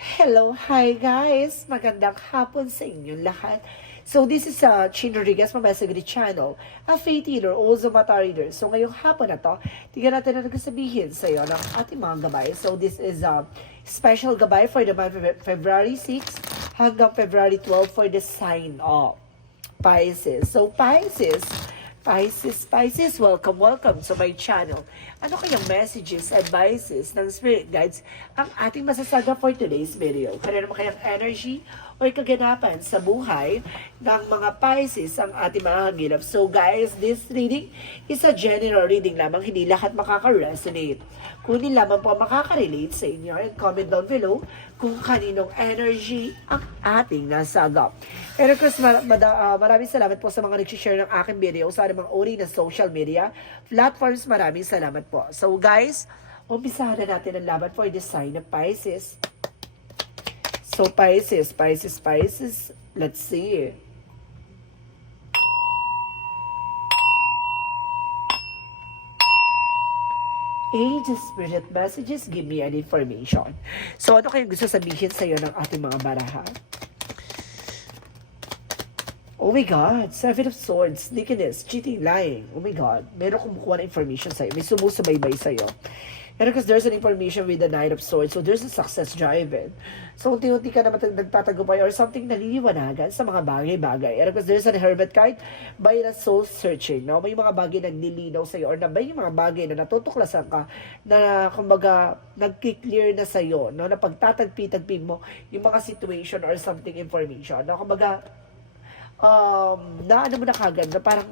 Hello, hi guys! Magandang hapon sa inyong lahat. So this is Chin Rodriguez from Mesagri Channel, a faith healer, also mata reader. So ngayong hapon na to, tignan natin na nagsasabihin sa iyo ng ating mga gabay. So this is a special gabay for the month of February 6 hanggang February 12 for the sign of Pisces. So Pisces, welcome to my channel. Ano kayang messages, advices ng spirit guides ang ating masasaga for today's video? Kaya naman kayang energy o kaganapan sa buhay ng mga Pisces ang ating mga hagilap. So guys, this reading is a general reading lamang, hindi lahat makaka-resonate. Kunin lamang po makaka-relate sa inyo and comment down below kung kaninong energy ang ating nasagap. And of course, maraming salamat po sa mga nag-share ng aking video sa mga uri na social media platforms. Maraming salamat po. So guys, umpisahan na natin ang laban for the sign of Pisces. So Pisces, let's see. Angel Spirit Messages, give me an information. So ano kayong gusto sabihin sa iyo ng ating mga baraha? Oh my God, Seven of Swords, sneakiness, cheating, lying. Oh my God, meron kumukuha na information sa'yo. May sumusubaybay sa'yo. And because there's an information with the Knight of Swords, so there's a success driven. So unti-unti ka naman nagtatagupay or something naniniwanagan sa mga bagay-bagay. And because there's an Hermit card by the soul searching. No? May mga bagay naglilinaw sa'yo or na may mga bagay na natutuklasan ka na kumbaga nagki-clear na sa'yo. No? Na pagtatagpi-tagpi mo yung mga situation or something information. No? Kumbaga, na ano mo na kagad na parang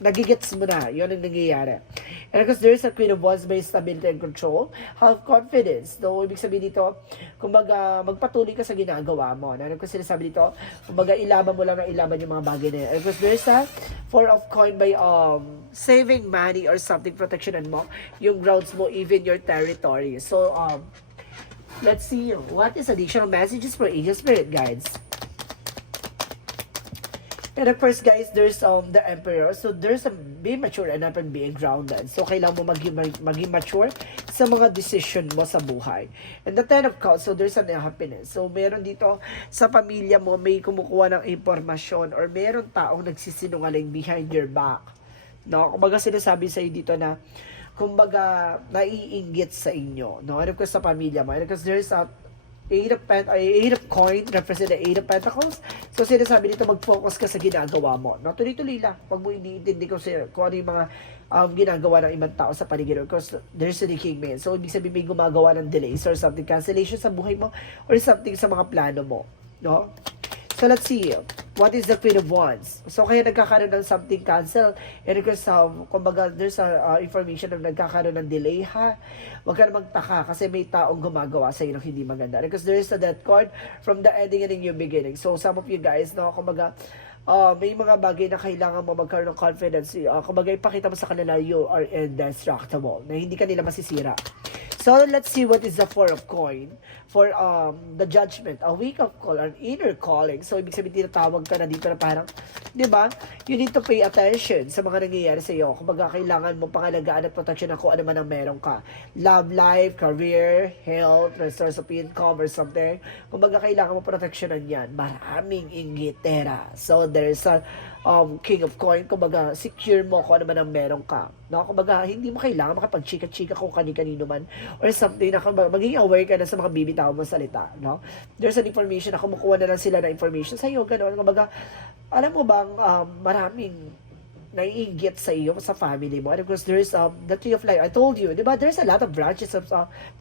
nagigets mo na, yun ang nangyayari. And because there's a Queen of Wands by stability and control, have confidence. No, ibig sabihin dito, kumbaga, magpatuloy ka sa ginagawa mo. Ano ko sinasabi dito, kumbaga, ilaban mo lang na ilaban yung mga bagay na yan. And because there's a Four of Coin by saving money or something, protectionan mo, yung grounds mo, even your territory. So, let's see, what is additional messages for Angel Spirit Guides? And of course, guys, there's the Emperor. So, there's a be mature and up and being grounded. So, kailangan mo maging mature sa mga decision mo sa buhay. And the Ten of Cups, so there's an happiness. So, meron dito sa pamilya mo, may kumukuha ng impormasyon or meron taong nagsisinungaling behind your back. No? Kumbaga, sinasabi sa'yo dito na kumbaga, naiinggit sa inyo. No? And of course, sa pamilya mo. And of course, there's a Eight of Coin represent the Eight of Pentacles. So, sinasabi dito, mag-focus ka sa ginagawa mo. No, tuloy-tuloy lang. Huwag mo iniintindi kung ano yung mga ginagawa ng ibang tao sa paligid. Because there's a King Man. So, ibig sabihin may gumagawa ng delays or something, cancellation sa buhay mo or something sa mga plano mo. No? So, let's see. What is the Queen of Wands? So, kaya nagkakaroon ng something cancel. And because, kumbaga, there's a information na nagkakaroon ng delay, ha? Huwag ka na magtaka kasi may taong gumagawa sa iyo ng hindi maganda. Because there is a death card from the ending and the new beginning. So, some of you guys, no, kumbaga, may mga bagay na kailangan mo magkaroon ng confidence. Kumbaga, ipakita mo sa kanila you are indestructible, na hindi ka nila masisira. So, let's see what is the Four of Coin for the Judgment, a wake up call, an inner calling. So, ibig sabihin, tinatawag ka na dito na parang, di ba? You need to pay attention sa mga nangyayari sa iyo. Kumbaga, kailangan mo pangalagaan at protection na kung ano man ang meron ka. Love life, career, health, source of income or something. Kumbaga, kailangan mo proteksyonan yan. Maraming inggitera. So, there's a King of Coin. Kumbaga, secure mo kung ano man ang meron ka. No? Kumbaga, hindi mo kailangan makapag-chika-chika kung kani-kanino man or something na magiging aware ka na sa mga bibitaw mo salita. No? There's an information na kumukuha na lang sila na information sa iyo. Gano'n. Kumbaga, alam mo bang maraming naiinggit sa iyo, sa family mo. And of course, there's the Tree of Life. I told you, di ba, there's a lot of branches of,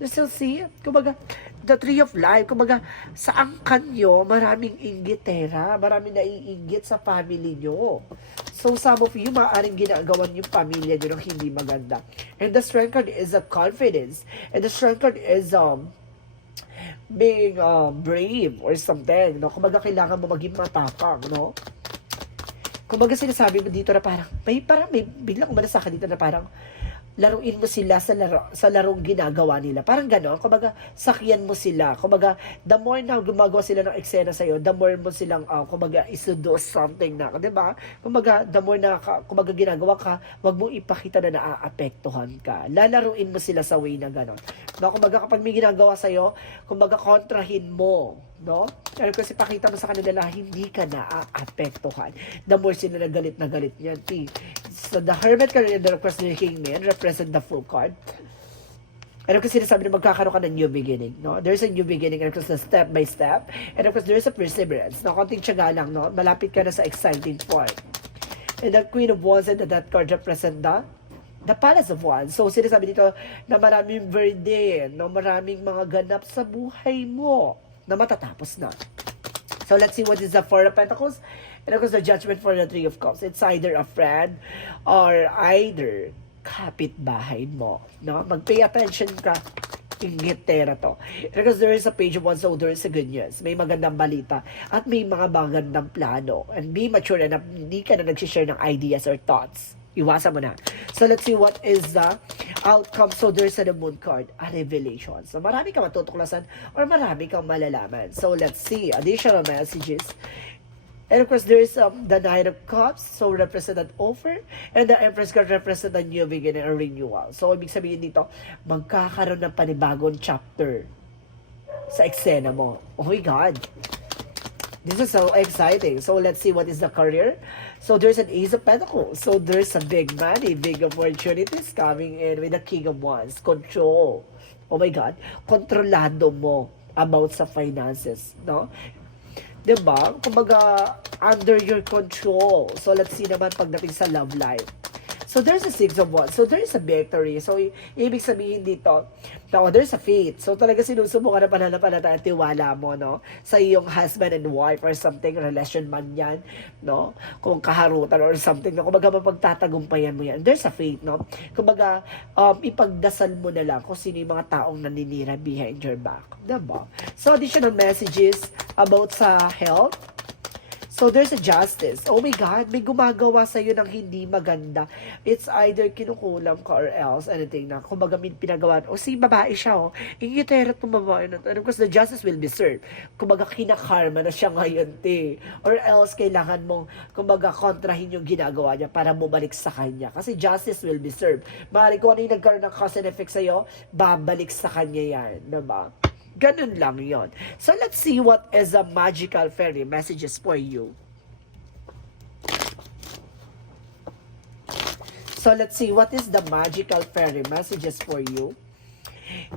you still see it. Kumbaga, the Tree of Life, kumbaga, sa angkan nyo, maraming inggitera, maraming naiinggit sa family nyo. So, some of you, maaaring ginagawan yung pamilya nyo ng hindi maganda. And the strength card is a confidence. And the strength card is, being brave or something, no? Kumbaga, kailangan mo maging matapang, no? Kumbaga, sinasabi mo dito na parang may biglang umana sa akin dito na parang laruin mo sila sa larong ginagawa nila. Parang gano'n. Kumbaga, sakyan mo sila. Kumbaga, the more na gumagawa sila ng eksena sa'yo, the more mo silang, kumbaga, isudos something na. Diba? Kumbaga, the more na, kumbaga, ginagawa ka, wag mo ipakita na naaapektuhan ka. Lalaruin mo sila sa way na gano'n. No? Kumbaga, kapag may ginagawa sa'yo, kumbaga, kontrahin mo. No? Pero kasi pakita mo sa kanila na hindi ka naaapektuhan. The more sila na galit niyan. So, the Hermit card and the request ni Kingman represent the Fool card. And of course, sinasabi na magkakaroon ka ng new beginning, no? There's a new beginning, and of course, step by step. And of course, there's a perseverance, no? Konting tiyaga lang, no? Malapit ka na sa exciting point. And the Queen of Wands and that card represent the Palace of Wands. So, sinasabi dito na maraming birthday, no? Maraming mga ganap sa buhay mo na matatapos na. So, let's see what is the Four of Pentacles. And of course, the Judgment for the Three of Cups. It's either a friend or either kapitbahay mo. No? Mag-pay attention ka. Ingitera to. Because there is a Page of Wands, so there is a good news. May magandang balita at may mga magandang plano. And be mature enough, hindi ka na nagsishare ng ideas or thoughts. Iwasan mo na. So, let's see what is the outcome. So, there's a Moon card, a revelation. So, marami kang matutuklasan or marami kang malalaman. So, let's see. Additional messages. And of course, there is the Knight of Cups, so represent an offer, and the Empress card represent a new beginning or renewal. So, ibig sabihin dito, magkakaroon ng panibagong chapter sa eksena mo. Oh my God! This is so exciting. So, let's see what is the career. So, there's an Ace of Pentacles. So, there's a big money, big opportunities coming in with the King of Wands. Control. Oh my God! Kontrolado mo about sa finances, no? Diba? Kumbaga, under your control. So, let's see naman pagdating sa love life. So, there's a Six of Wands. So, there is a victory. So, ibig sabihin dito, there's a faith. So, talaga sinusubukan na pananampalataya at tiwala mo, no? Sa iyong husband and wife or something, relation man yan, no? Kung kaharutan or something, no? Kumbaga, mapagtatagumpayan mo yan. There's a faith, no? Kumbaga, ipagdasal mo na lang kung sino yung mga taong naninira behind your back. Diba? So, additional messages about sa health. So, there's a justice. Oh my God, may gumagawa sa'yo ng hindi maganda. It's either kinukulam ka or else anything na, kumbaga, pinagawa. O si babae siya, oh. Ingitera itong babae na ito. Because the justice will be served. Kumbaga, kinakarma na siya ngayon, te. Or else, kailangan mong, kumbaga, kontrahin yung ginagawa niya para bumalik sa kanya. Kasi justice will be served. Maaari kung ano yung nagkaroon ng cause and effect sa'yo, babalik sa kanya yan. Diba? Ganun lang yon. So, let's see what is a magical fairy messages for you. So, let's see what is the magical fairy messages for you.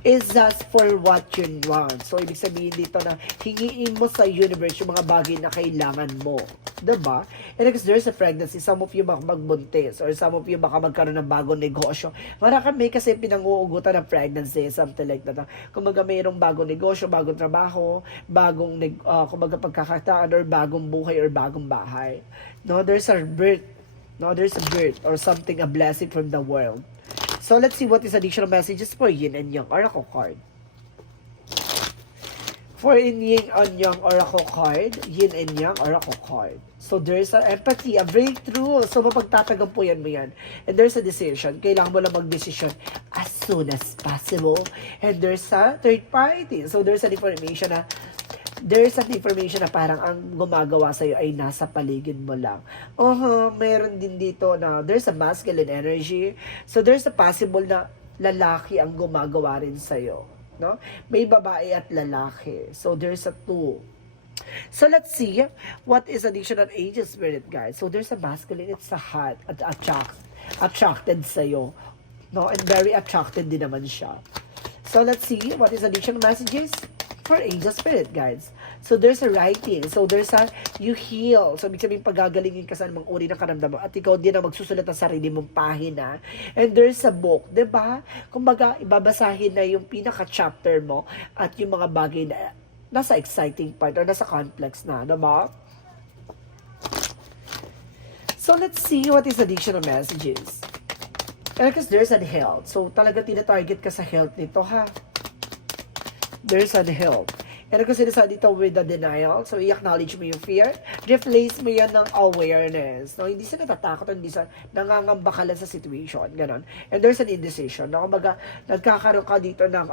Is just for what you want. So, ibig sabihin dito na hingiin mo sa universe yung mga bagay na kailangan mo. Diba? And because there's a pregnancy, some of you baka magbuntis or some of you baka magkaroon ng bagong negosyo. Marami kasi pinanguugutan ng pregnancy, something like that. Kumbaga mayroong bagong negosyo, bagong trabaho, bagong kumbaga pagkakataan or bagong buhay or bagong bahay. No, there's a birth. No, there's a birth or something, a blessing from the world. So, let's see what is additional messages for Yin and Yang Oracle card. For Yin and Yang Oracle card, Yin and Yang Oracle card. So, there's an empathy, a breakthrough. So, mapagtatagampuyan mo yan. And there's a decision. Kailangan mo lang mag-decision as soon as possible. And there's a third party. So, there's an information na parang ang gumagawa sa'yo ay nasa paligid mo lang. Meron din dito na there's a masculine energy. So, there's a possible na lalaki ang gumagawa rin sa'yo. No? May babae at lalaki. So, there's a two. So, let's see what is additional angel spirit, guys. So, there's a masculine. It's a hot at attracted sa'yo. No? And very attracted din naman siya. So, let's see what is additional messages for angel spirit, guys. So, there's a writing. So, there's a you heal. So, ibig sabihin, pagagalingin ka sa anumang uri ng karamdaman at ikaw din ang magsusulat ng sarili mong pahina. And there's a book, diba? Kumbaga, ibabasahin na yung pinaka-chapter mo at yung mga bagay na nasa exciting part or nasa complex na, diba? So, let's see what is additional messages. Because there's a health. So, talaga tinatarget ka sa health nito, ha? There's an health. And ako sinasabi dito with the denial. So, i-acknowledge mo yung fear. Replace mo yan ng awareness. No? Hindi sa natatakot, hindi sa nangangamba ka lang sa situation. Ganon. And there's an indecision. No? Kumbaga, nagkakaroon ka dito ng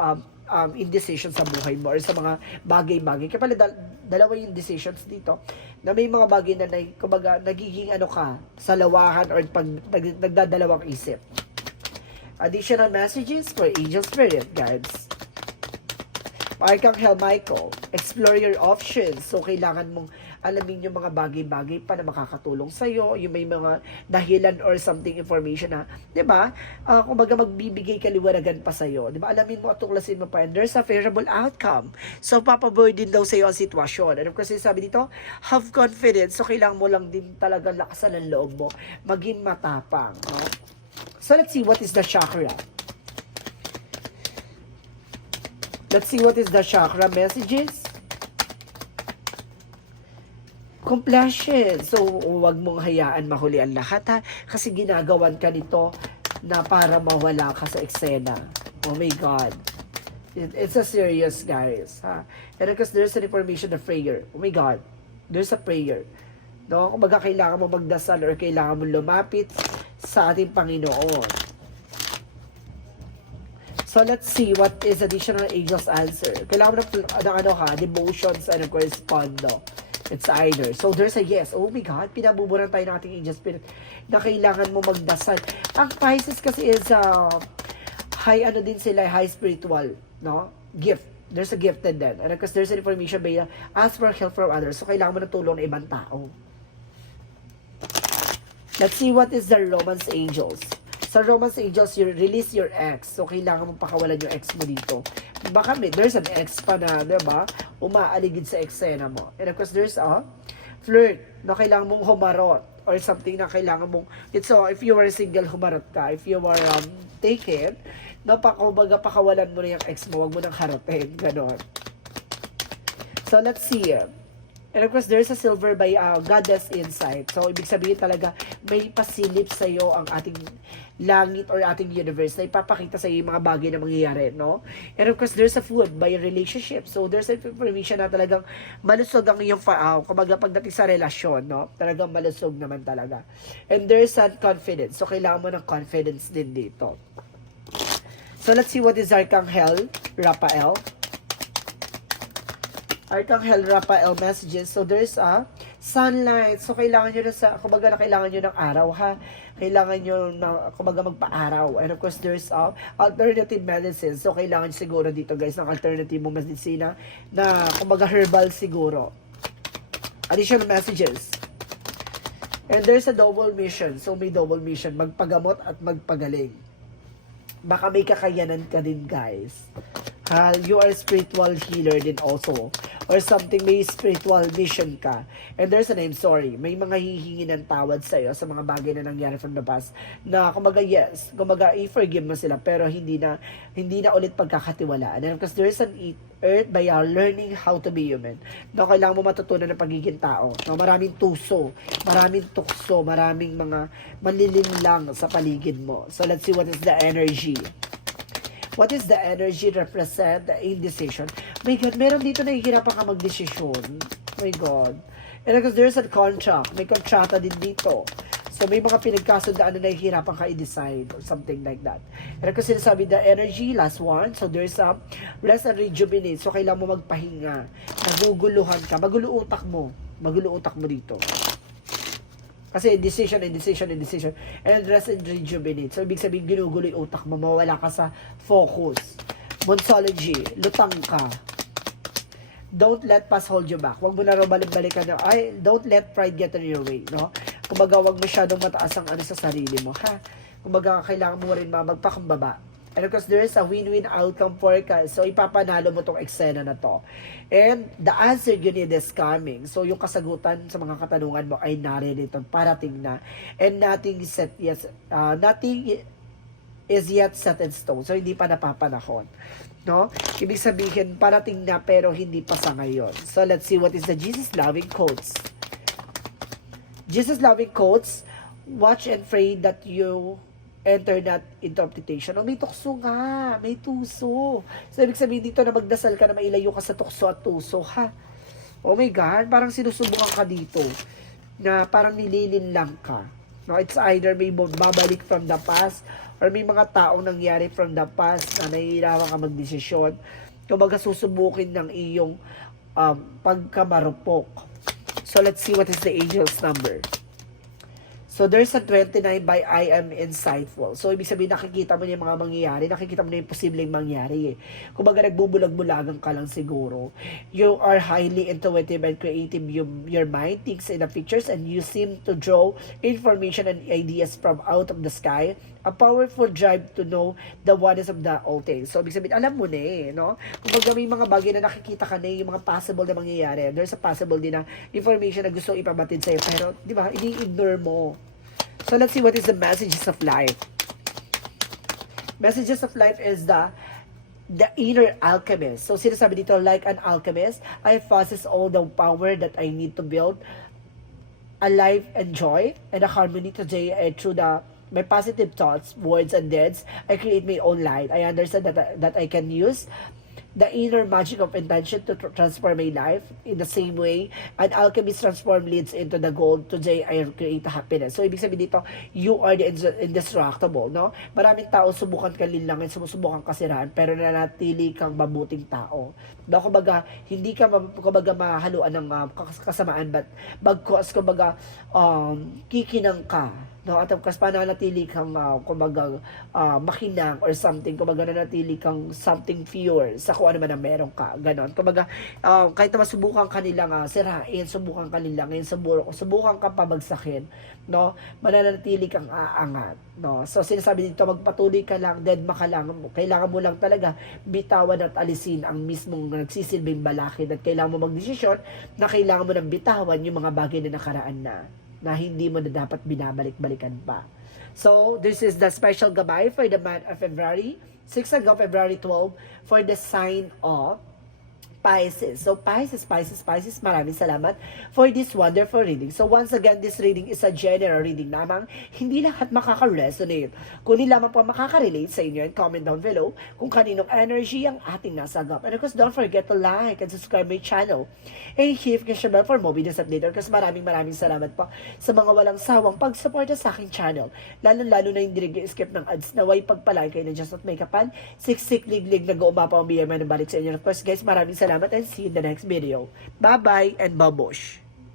indecision sa buhay mo or sa mga bagay-bagay. Kaya pala, dalawa yung decisions dito na may mga bagay na, kumbaga, nagiging ano ka, salawahan or pag nagdadalawang isip. Additional messages for Angel Spirit Guides. Archangel Michael, explore your options. So, kailangan mong alamin yung mga bagay-bagay pa na makakatulong sa'yo, yung may mga dahilan or something information na, di ba? Kumbaga magbibigay kaliwanagan pa sa'yo. Di ba? Alamin mo at tuklasin mo pa. And there's a favorable outcome. So, papaboy din daw sa'yo ang sitwasyon. Ano kasi sabi dito? Have confidence. So, kailangan mo lang din talaga lakasan ang loob mo. Maging matapang. No? So, let's see what is the chakra. Let's see what is the chakra messages. Completion. So, huwag mong hayaan mahuli ang lahat ha. Kasi ginagawan ka nito na para mawala ka sa eksena. Oh my God. It's a serious, guys. Ha? And because there's an information of prayer. Oh my God. There's a prayer. No? Kung baga kailangan mo magdasal or kailangan mo lumapit sa ating Panginoon. So, let's see what is additional angel's answer. Kailangan mo ng devotions and correspondo. It's either. So, there's a yes. Oh my God, pinabuburan tayo ng ating angel spirit na kailangan mo magdasal. Ang Pisces kasi is high din sila, high spiritual, no? Gift. There's a gifted din. And because there's an information by ask for help from others. So, kailangan mo ng tulong ng ibang tao. Let's see what is the romance angels. Sa romance angels, you release your ex. So, kailangan mong pakawalan yung ex mo dito. Baka there's an ex pa na, diba? Umaaligid sa eksena mo. And of course, there's a flirt na kailangan mong humarot or something na kailangan mong, if you were single, humarot ka. If you were taken, kumbaga pakawalan mo na yung ex mo, wag mo nang harotin. Ganon. So, let's see. And of course, there's a silver by Goddess Insight. So, ibig sabihin talaga, may pasilip sa'yo ang ating langit or ating universe na ipapakita sa'yo yung mga bagay na mangyayari, no? And of course, there's a food by relationship. So, there's a information na talagang malusog ang iyong kumbaga pagdating sa relasyon, no? Talagang malusog naman talaga. And there's a confidence. So, kailangan mo ng confidence din dito. So, let's see what is Archangel Raphael. Archangel Raphael messages. So, there's a sunlight. So, kailangan nyo kumbaga kailangan nyo ng araw, ha? Kailangan nyo kumbaga magpa-araw. And of course, there's alternative medicine. So, kailangan siguro dito, guys, ng alternative mong medicina na, kumbaga, herbal siguro. Additional messages. And there's a double mission. So, may double mission. Magpagamot at magpagaling. Baka may kakayanan ka din, guys. You are a spiritual healer din also. Or something, may spiritual mission ka. And there's a name, sorry. May mga hihingi ng tawad sa'yo sa mga bagay na nangyari from the past. Na, kumbaga, yes, kumbaga, i-forgive mo sila, pero hindi na ulit pagkakatiwalaan. And because there's an earth by learning how to be human. No, kailangan mo matutunan ng pagiging tao. No, maraming tuso, maraming tukso, maraming mga malilinlang sa paligid mo. So, let's see what is the energy. What is the energy represent? The indecision. My God, meron dito na hihirapan ka magdesisyon. My God. And because there's a contract. May kontrata din dito. So, may mga pinagkasundaan na nahihirapan ka i-decide or something like that. And kasi sinasabi, the energy, last one. So, there's a rest and rejuvenate. So, kailangan mo magpahinga. Naguguluhan ka. Magulo utak mo. Magulo utak mo dito. Kasi indecision. And rest and rejuvenate. So, ibig sabihin, ginugulo yung utak mo. Mawala ka sa focus. Monsology. Lutang ka. Don't let past hold you back. Huwag mo na rin balik-balikan na, don't let pride get in your way, no? Kumbaga, huwag masyadong mataas ang sa sarili mo, ha? Kumbaga, kailangan mo rin magpakumbaba. And of course, there is a win-win outcome for ka. So, ipapanalo mo tong eksena na to. And the answer you need is coming. So, yung kasagutan sa mga katanungan mo ay naririto, parating na. And nothing is yet set in stone. So, hindi pa napapanahon. No? Ibig sabihin, parating na pero hindi pa sa ngayon. So, let's see what is the Jesus-loving quotes. Jesus-loving quotes, watch and pray that you enter not into temptation. May tukso nga, may tuso. So, ibig sabihin dito na magdasal ka na mailayo ka sa tukso at tuso, ha? Oh my God, parang sinusubukan ka dito na parang nililin lang ka. No, it's either may babalik from the past or may mga taong nangyari from the past na nahihirapan ka magdesisyon. Kumbaga susubukin ng iyong pagkamarupok. So, let's see what is the angel's number. So, there's a 29 by I am insightful. So, ibig sabihin, nakikita mo niya yung mga mangyayari. Nakikita mo na yung posibleng mangyari eh. Kumbaga, nagbubulag-bulagan ka lang siguro. You are highly intuitive and creative. Your mind thinks in the pictures and you seem to draw information and ideas from out of the sky. A powerful drive to know the oneness of the all things. So, ibig sabihin, alam mo na eh, no? Kumbaga, may mga bagay na nakikita ka na yung mga possible na mangyayari. There's a possible din na information na gusto ipabatid sa'yo. Pero, di ba, ini-ignore mo. So, let's see what is the messages of life. Messages of life is the inner alchemist. So, sinasabi dito, like an alchemist, I possess all the power that I need to build a life and joy and a harmony today through my positive thoughts, words, and deeds. I create my own light. I understand that I can use the inner magic of intention to transform my life. In the same way, an alchemist transform leads into the gold. Today, I create happiness. So, ibig sabihin dito, you are the indestructible, no? Maraming tao subukan ka linlangin, sumusubukan kasirahan, pero nanatili kang mabuting tao. No, kumbaga, hindi ka mahaluan ng kasamaan, but bagkos, kumbaga, kikinang ka. No, at kas pananatili kang makinang or something, kumbaga nanatili kang something pure sa kung ano man ang meron ka, ganon. Kumbaga kahit na masubukan ka nilang sirain, subukan ka nilang subukan ka pabagsakin, no, mananatili kang aangat, no. So sinasabi dito, magpatuloy ka lang, deadma ka lang, kailangan mo lang talaga bitawan at alisin ang mismong nagsisilbing balakid at kailangan mo magdesisyon na kailangan mo nang bitawan yung mga bagay na nakaraan na hindi mo na dapat binabalik-balikan pa. So, this is the special gabay for the month of February 6 hanggang February 12 for the sign of Pisces. So, Pisces, maraming salamat for this wonderful reading. So, once again, this reading is a general reading lamang. Hindi lahat makaka-resonate. Kunin lamang po makaka-relate sa inyo and comment down below kung kaninong energy ang ating nasagap. And of course, don't forget to like and subscribe my channel. And hit the bell for more videos updated. Kasi maraming salamat po sa mga walang sawang pag-suporta sa aking channel. Lalo na yung skip ng ads na way pagpalay kayo na Just Not Makeupan. Siksik liglig nag-uumapaw ang biyama ng balik sa inyo. Of course, guys, maraming salamat and see you in the next video. Bye-bye and babush!